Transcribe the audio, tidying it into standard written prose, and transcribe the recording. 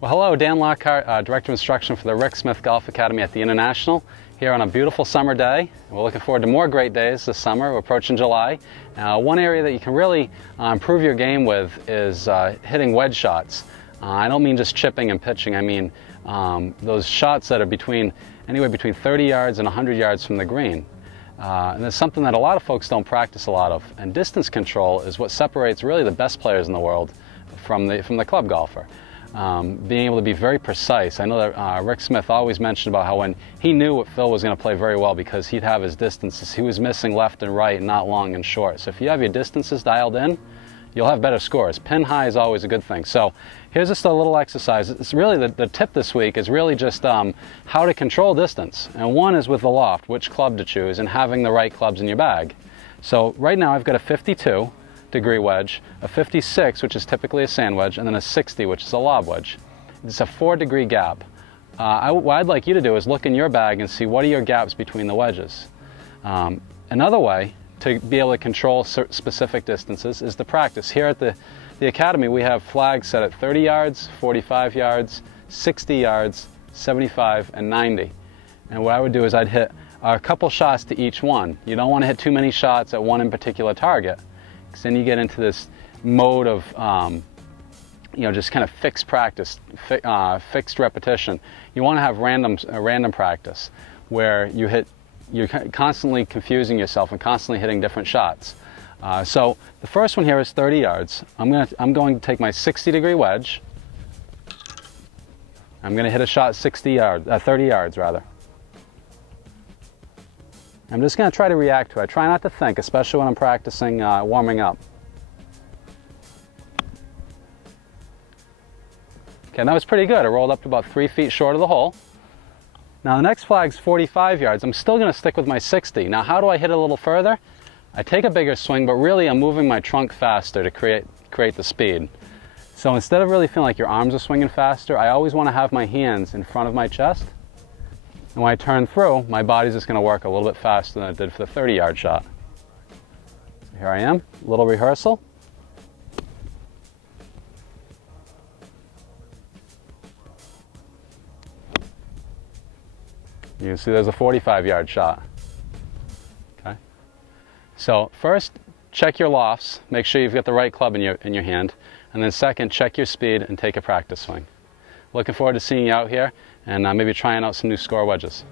Well, hello, Dan Lockhart, Director of Instruction for the Rick Smith Golf Academy at the International, here on a beautiful summer day. We're looking forward to more great days this summer. We're approaching July. One area that you can really improve your game with is hitting wedge shots. I don't mean just chipping and pitching. I mean those shots that are anywhere between 30 yards and 100 yards from the green. And it's something that a lot of folks don't practice a lot of. And distance control is what separates really the best players in the world from the club golfer. Being able to be very precise. I know that Rick Smith always mentioned about how when he knew what Phil was going to play very well because he'd have his distances, he was missing left and right, not long and short. So if you have your distances dialed in, you'll have better scores. Pin high is always a good thing. So here's just a little exercise. It's really the tip this week is really just how to control distance. And one is with the loft, which club to choose, and having the right clubs in your bag. So right now I've got a 52-degree wedge, a 56, which is typically a sand wedge, and then a 60, which is a lob wedge. It's a 4-degree gap. What I'd like you to do is look in your bag and see what are your gaps between the wedges. Another way to be able to control specific distances is to practice. Here at the Academy, we have flags set at 30 yards, 45 yards, 60 yards, 75, and 90. And what I would do is I'd hit a couple shots to each one. You don't want to hit too many shots at one in particular target, because then you get into this mode of just kind of fixed practice, fixed repetition. You want to have random practice where you're constantly confusing yourself and constantly hitting different shots. So the first one here is 30 yards. I'm going to take my 60-degree wedge. I'm going to hit a shot 30 yards rather. I'm just going to try to react to it. I try not to think, especially when I'm practicing warming up. Okay, that was pretty good. I rolled up to about 3 feet short of the hole. Now the next flag's 45 yards. I'm still going to stick with my 60. Now how do I hit it a little further? I take a bigger swing, but really I'm moving my trunk faster to create the speed. So instead of really feeling like your arms are swinging faster, I always want to have my hands in front of my chest. And when I turn through, my body's just going to work a little bit faster than it did for the 30-yard shot. So here I am, a little rehearsal. You can see there's a 45-yard shot. Okay. So first, check your lofts. Make sure you've got the right club in your hand. And then second, check your speed and take a practice swing. Looking forward to seeing you out here and maybe trying out some new score wedges.